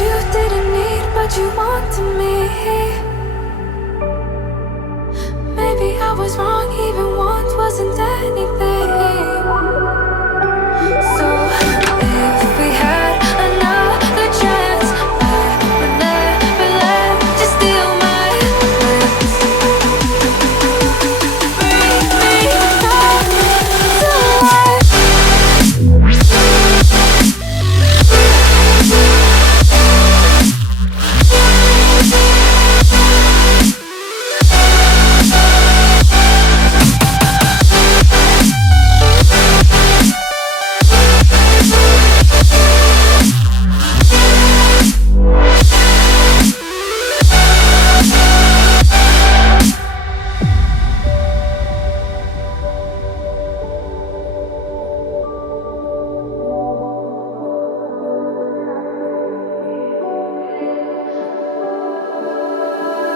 you didn't need, but you wanted me. Maybe I was wrong, even want wasn't anything. So if we had another chance, I would never let you steal my lips. Bring me back to life.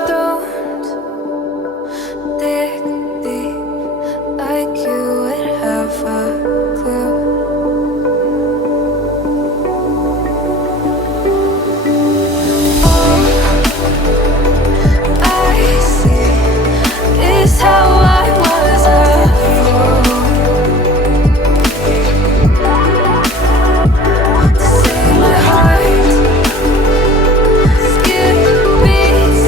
Don't dig deep like you would have a clue. All I see is how I was a fool to see my heart skip beats.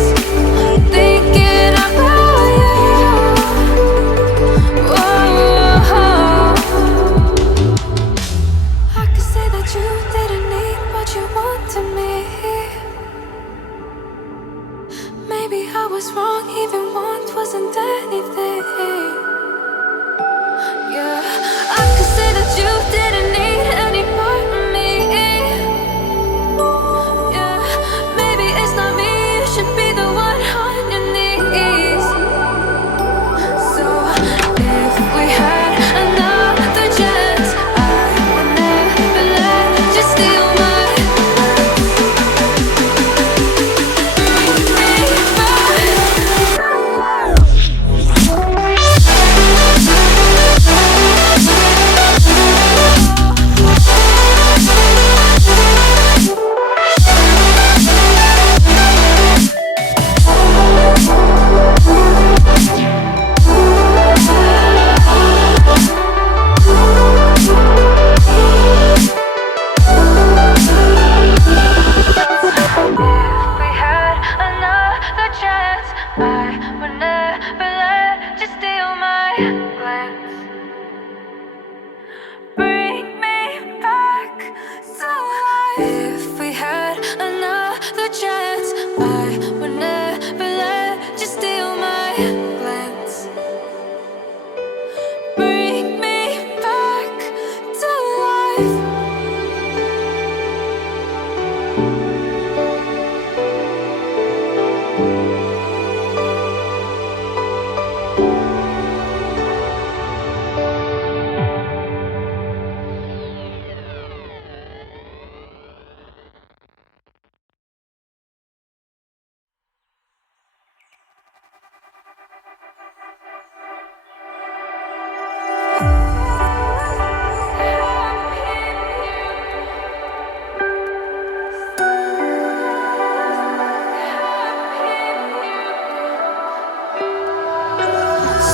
Thinking about you. Whoa. I could say that you didn't need, but you wanted me. Maybe I was wrong, even want wasn't anything. Yeah, I could say that you didn't need any part of me. Yeah, maybe it's not me, you should be the one on your knees. So if we had another chance, I would never let you steal my life. Bring me back. If we had another chance, I would never let you steal my glance. Bring me back to life. If we had another chance, I would never let you steal my glance. Bring me back to life.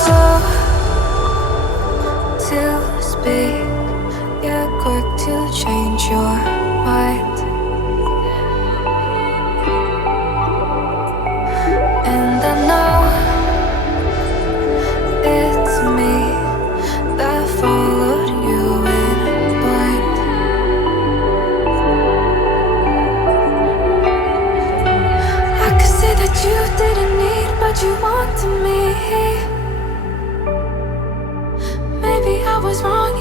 So to speak, you're quick to change your mind. And I know it's me that followed you in blind. I could say that you didn't need, but you wanted me. Maybe I was wrong.